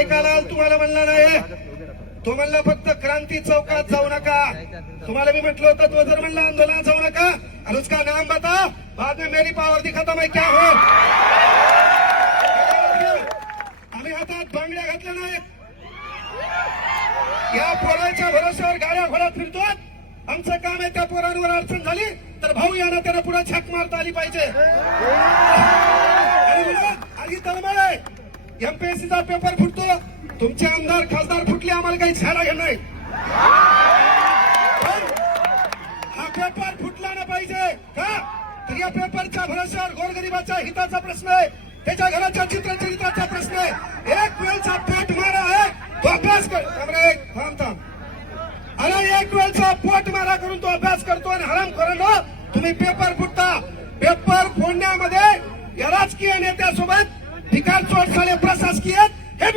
ऐकायला आल, तुम्हाला म्हणला नाही. तो म्हणला फक्त क्रांती चौकात जाऊ नका. तुम्हाला मी म्हटलं होतं, तो जर म्हणला आंदोलनात जाऊ नका और उसका नाम बता, बाद में मेरी पावर दिखाता मैं क्या हो. आम्ही हातात बांगड्या घातल्या नाहीत. या पोराच्या भरोश्यावर गाड्या घोड्यात फिरतो. आमचं काम आहे त्या पोरांवर अडचण झाली तर भाऊ यांना त्यांना पुढे छाक मारता आली पाहिजे. आधी तळमळ आहे. एमपीएससीचा पेपर फुटतो, तुमचे आमदार खासदार फुटले, आम्हाला काही छाडा घेणार नाही. हा पेपर फुटला ना पाहिजे का? तर या पेपरच्या भरोश्यावर गोरगरिबाच्या हिताचा प्रश्न आहे, त्याच्या घराच्या चित्रचरित्राचा प्रश्न आहे. एक वेळचा पोट मारा आहे तो अभ्यास कर. थांब. अरे एक वेळचा पोट मारा करून तो अभ्यास करतो आणि हराम करणं तुम्ही पेपर फुटता. पेपर फोडण्यामध्ये या राजकीय नेत्यासोबत धिकार चोट झाले प्रशासकीय हे